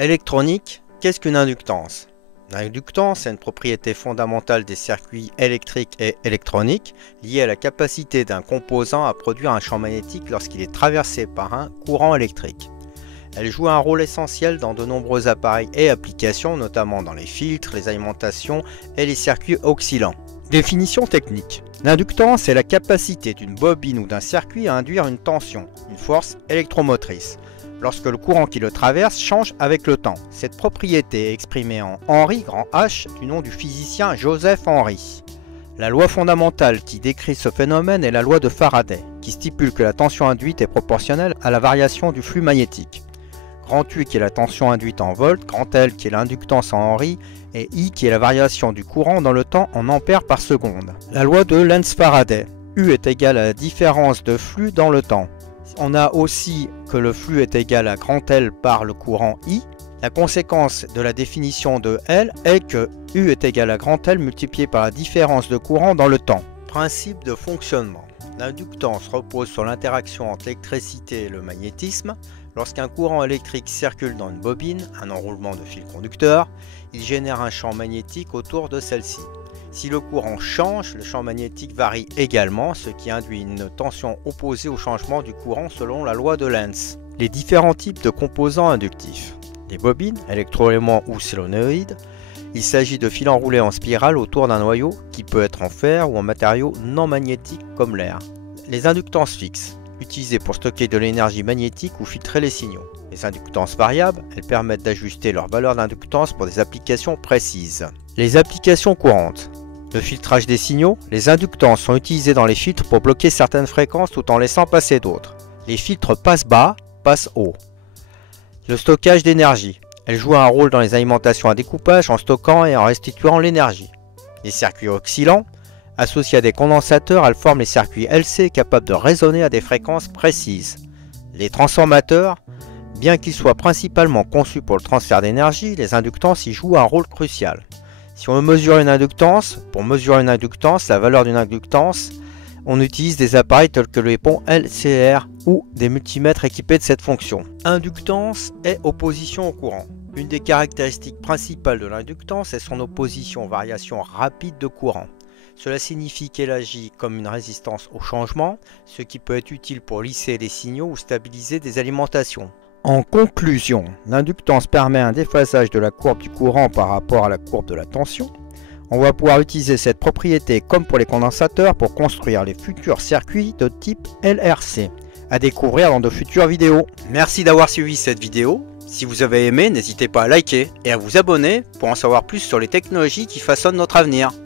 Électronique, qu'est-ce qu'une inductance? L'inductance est une propriété fondamentale des circuits électriques et électroniques liée à la capacité d'un composant à produire un champ magnétique lorsqu'il est traversé par un courant électrique. Elle joue un rôle essentiel dans de nombreux appareils et applications, notamment dans les filtres, les alimentations et les circuits oscillants. Définition technique. L'inductance est la capacité d'une bobine ou d'un circuit à induire une tension, une force électromotrice, lorsque le courant qui le traverse change avec le temps. Cette propriété est exprimée en Henry, grand H, du nom du physicien Joseph Henry. La loi fondamentale qui décrit ce phénomène est la loi de Faraday, qui stipule que la tension induite est proportionnelle à la variation du flux magnétique. Grand U qui est la tension induite en volts, grand L qui est l'inductance en Henry, et I qui est la variation du courant dans le temps en ampères par seconde. La loi de Lenz-Faraday. U est égal à la différence de flux dans le temps. On a aussi que le flux est égal à grand L par le courant I. La conséquence de la définition de L est que U est égal à grand L multiplié par la différence de courant dans le temps. Principe de fonctionnement. L'inductance repose sur l'interaction entre l'électricité et le magnétisme. Lorsqu'un courant électrique circule dans une bobine, un enroulement de fil conducteur, il génère un champ magnétique autour de celle-ci. Si le courant change, le champ magnétique varie également, ce qui induit une tension opposée au changement du courant selon la loi de Lenz. Les différents types de composants inductifs. Les bobines, électroaimants ou solénoïdes. Il s'agit de fils enroulés en spirale autour d'un noyau qui peut être en fer ou en matériaux non magnétiques comme l'air. Les inductances fixes, utilisées pour stocker de l'énergie magnétique ou filtrer les signaux. Les inductances variables, elles permettent d'ajuster leur valeur d'inductance pour des applications précises. Les applications courantes. Le filtrage des signaux, les inductances sont utilisées dans les filtres pour bloquer certaines fréquences tout en laissant passer d'autres. Les filtres passe-bas, passe-haut. Le stockage d'énergie. Elle joue un rôle dans les alimentations à découpage en stockant et en restituant l'énergie. Les circuits oscillants. Associés à des condensateurs, elles forment les circuits LC capables de résonner à des fréquences précises. Les transformateurs. Bien qu'ils soient principalement conçus pour le transfert d'énergie, les inductances y jouent un rôle crucial. Si on mesure une inductance, pour mesurer une inductance, la valeur d'une inductance, on utilise des appareils tels que les ponts LCR ou des multimètres équipés de cette fonction. Inductance est opposition au courant. Une des caractéristiques principales de l'inductance est son opposition aux variations rapides de courant. Cela signifie qu'elle agit comme une résistance au changement, ce qui peut être utile pour lisser les signaux ou stabiliser des alimentations. En conclusion, l'inductance permet un déphasage de la courbe du courant par rapport à la courbe de la tension. On va pouvoir utiliser cette propriété comme pour les condensateurs pour construire les futurs circuits de type LRC. À découvrir dans de futures vidéos. Merci d'avoir suivi cette vidéo. Si vous avez aimé, n'hésitez pas à liker et à vous abonner pour en savoir plus sur les technologies qui façonnent notre avenir.